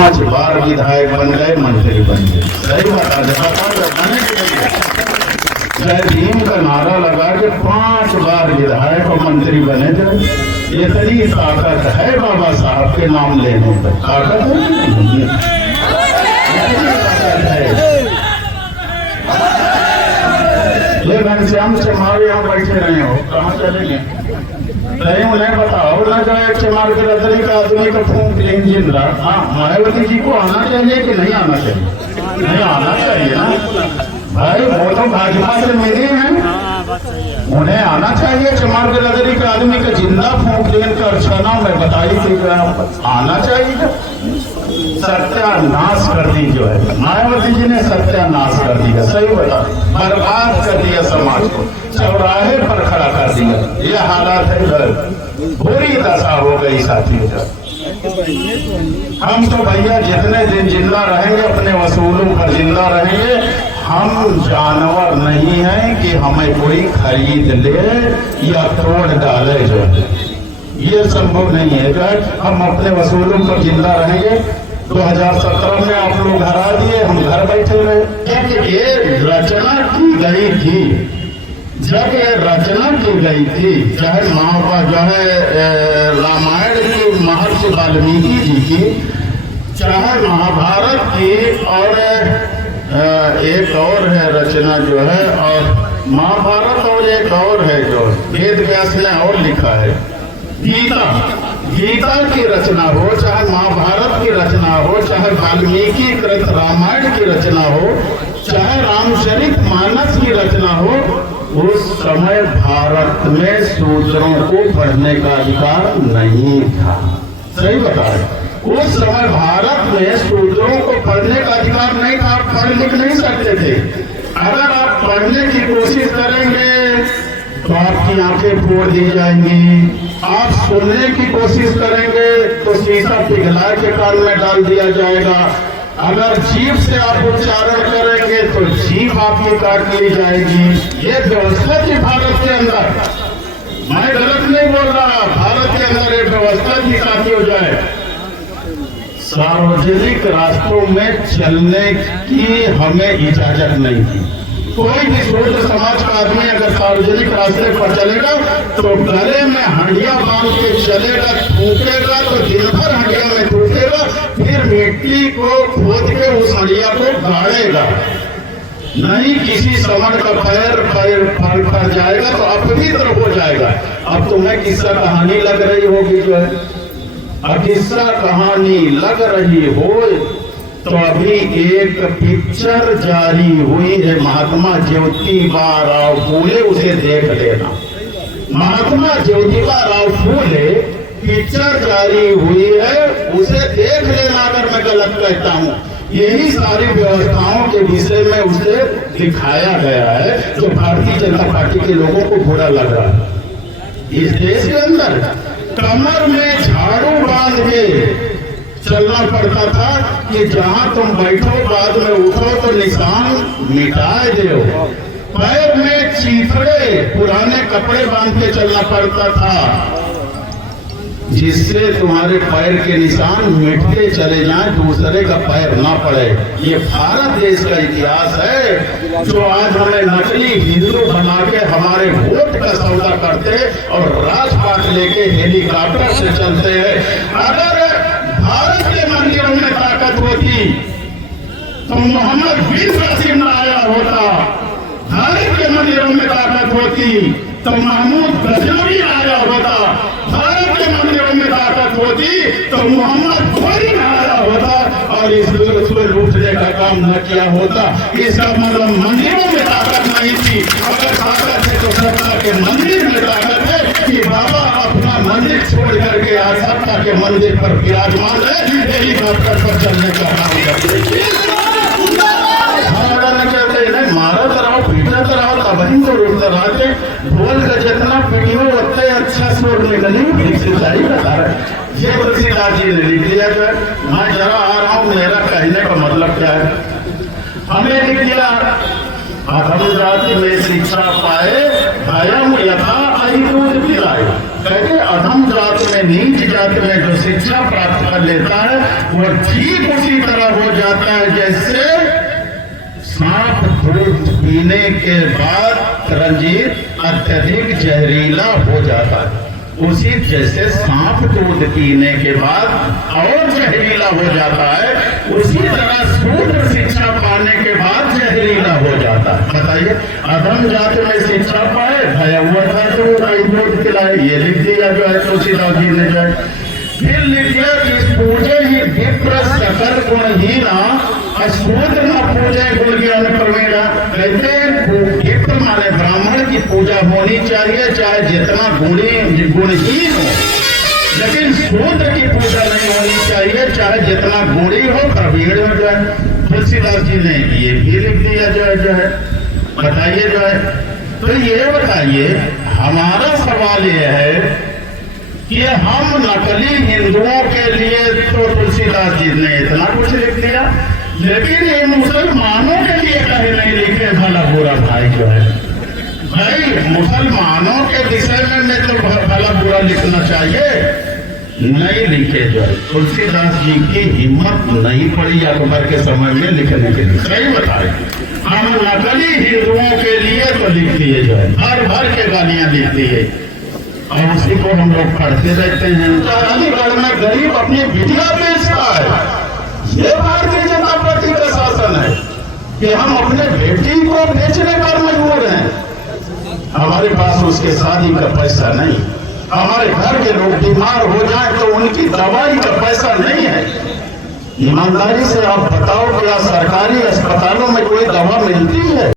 5 बार विधायक बन गए, मंत्री बन गए। सही बता जय भीम का नारा लगा के 5 बार विधायक और मंत्री बने थे। इतनी ताकत है बाबा साहब के नाम लेने पर, ताकत है। ये घनश्याम चमार यहाँ बैठे रहे हो, कहाँ चलेंगे? नहीं उन्हें बताओ ना, जाए चमार के रदरी का आदमी का फूंक लेंगे जिंदा। हाँ, मायावती जी को आना चाहिए कि नहीं आना चाहिए? नहीं आना चाहिए ना भाई, वो तो भाजपा से मिले हैं, उन्हें आना चाहिए। चमार के नजरी के आदमी का जिंदा फूंक देने का अर्चना में बताई थी, आना चाहिए। सत्यानाश कर दी जो है मायावती जी ने, सत्यानाश कर दिया। सही बता, बर्बाद कर दिया समाज को, चौराहे पर खड़ा कर दिया। ये हालात है इधर, बुरी दशा हो गई साथियों। हम तो भैया जितने दिन जिंदा रहेंगे अपने वसूलों पर जिंदा रहेंगे। हम जानवर नहीं हैं कि हमें कोई खरीद ले या तोड़ डाले जो है, ये संभव नहीं है। हम अपने वसूलों पर जिंदा रहेंगे। 2017 में आप लोग हरा दिए, हम घर बैठे रहे। ये रचना की गई थी, जब ये रचना की गई थी, चाहे जो है रामायण की महर्षि वाल्मीकि जी की, चाहे महाभारत की, और एक और है रचना जो है, और महाभारत और एक और है जो वेद व्यास ने और लिखा है, गीता की रचना हो, चाहे महाभारत की रचना हो, चाहे वाल्मीकि कृत रामायण की रचना हो, चाहे रामचरित मानस की रचना हो, उस समय भारत में शूद्रों को पढ़ने का अधिकार नहीं था। सही बता रहे, उस समय भारत में शूद्रों को पढ़ने का अधिकार नहीं था। आप पढ़ लिख नहीं सकते थे। अगर आप पढ़ने की कोशिश करेंगे तो आपकी आंखें फोड़ दी जाएंगी। आप सुनने की कोशिश करेंगे तो शीशा पिघला के कान में डाल दिया जाएगा। अगर जीभ से आप उच्चारण करेंगे तो जीभ आपकी काट ली जाएगी। ये व्यवस्था थी भारत के अंदर, मैं गलत नहीं बोल रहा। भारत के अंदर एक व्यवस्था थी साथियों, जाए सार्वजनिक रास्तों में चलने की हमें इजाजत नहीं थी। कोई भी शूद्र समाज का आदमी अगर सार्वजनिक रास्ते पर चलेगा तो गले में हंडिया बांध के चलेगा, थूकेगा तो दिन भर हंडिया में थूकेगा, फिर मिट्टी को खोद के उस हंडिया को गाड़ेगा। नहीं किसी समण का पैर फर जाएगा तो अपवित्र हो जाएगा। अब तुम्हें किस्सा कहानी लग रही होगी जो है, किस्सा कहानी लग रही हो तो अभी एक पिक्चर जारी हुई है महात्मा ज्योतिबा राव फूले, उसे देख लेना। महात्मा ज्योतिबा राव फूले पिक्चर जारी हुई है, उसे देख लेना अगर मैं गलत कहता हूँ। यही सारी व्यवस्थाओं के विषय में उसे दिखाया गया है जो भारतीय जनता पार्टी के लोगों को बुरा लग रहा है। इस देश के अंदर कमर में झाड़ू बांध के चलना पड़ता था कि जहां तुम बैठो बाद में उठो तो निशान मिटाए दो। पैर में चीथड़े पुराने कपड़े बांध के चलना पड़ता था जिससे तुम्हारे पैर के निशान मिटते चले जाएं, दूसरे का पैर ना पड़े। ये भारत देश का इतिहास है जो आज हमें नकली हिंदू बना के हमारे वोट का सौदा करते और राजपाट लेके हेलीकॉप्टर से चलते हैं। अगर भारत के मंदिरों में ताकत होती तो मोहम्मद बिन कासिम न आया होता। भारत के मंदिरों में ताकत होती तो महमूद गजनवी आया होता। भारत के मंदिरों में ताकत होती तो मोहम्मद घोरी न आया होता और इस को लूटने का काम न किया होता। इसका मतलब मंदिरों में ताकत नहीं थी। अगर ताकत है तो सत्ता के मंदिर में ताकत है कि बाबा अपना मंदिर छोड़ करके आज सत्ता के मंदिर पर विराजमान है, हेलीकॉप्टर पर चलने का काम करते मारत रहो पीटत रहो तब ही तो रहते। ढोल का जितना पीटियो उतना अच्छा शोर निकली। सिंचाई बता रहे ये तुलसीदास जी ने लिख दिया जो मैं जरा आ रहा हूँ, मेरा कहने का मतलब क्या है। हमें लिख दिया अधम जाति में शिक्षा पाए भयम यथा अहितूत पिलाए। कहते अधम जात में, नीच जात में जो शिक्षा प्राप्त कर लेता है वह ठीक उसी तरह हो जाता है जैसे सांप दूध पीने के बाद रंजीत अत्यधिक जहरीला हो जाता है, उसी जैसे सांप दूध पीने के बाद और जहरीला हो जाता है, उसी तरह शूद्र शिक्षा पाने के बाद जहरीला हो जाता है। बताइए, अधम जात में शिक्षा पाए, भया हुआ था तो गाय दूध पिलाए, ये लिख दिया जो है तुलसीदास जी ने जो है। फिर लिख दिया कि पूजे ही विप्र सकल गुणहीना, शूद्र न पूजे गुण ज्ञान प्रवीणा। कहते विप्र माने ब्राह्मण की पूजा होनी चाहिए चाहे जितना गुणहीन हो, लेकिन शूद्र की पूजा नहीं होनी चाहिए चाहे जितना गुणी हो, प्रवीण हो जो है। तुलसीदास जी ने ये भी लिख दिया जो है। बताइए जो है, तो ये बताइए, हमारा सवाल ये है कि हम नकली हिंदुओं के लिए तो तुलसीदास जी ने इतना कुछ लिख दिया, लेकिन ये मुसलमानों के लिए कहीं नहीं लिखे भला बुरा भाई जो है। भाई मुसलमानों के विषय में तो भला बुरा लिखना चाहिए, नहीं लिखे जो है। तुलसीदास जी की हिम्मत नहीं पड़ी अकबर के समय में लिखने के लिए, सही बताए। हम नकली हिंदुओं के लिए तो लिख दिए जो है, भर भर के गालियां लिख दिए और उसी को हम लोग पढ़ते रहते हैं। अलीगढ़ में गरीब अपनी बिटिया बेचता है, ये भारतीय जनता पार्टी का शासन है कि हम अपने बेटी को बेचने पर मजबूर हैं। हमारे पास उसके शादी का पैसा नहीं, हमारे घर के लोग बीमार हो जाए तो उनकी दवाई का पैसा नहीं है। ईमानदारी से आप बताओ, क्या सरकारी अस्पतालों में कोई दवा मिलती है?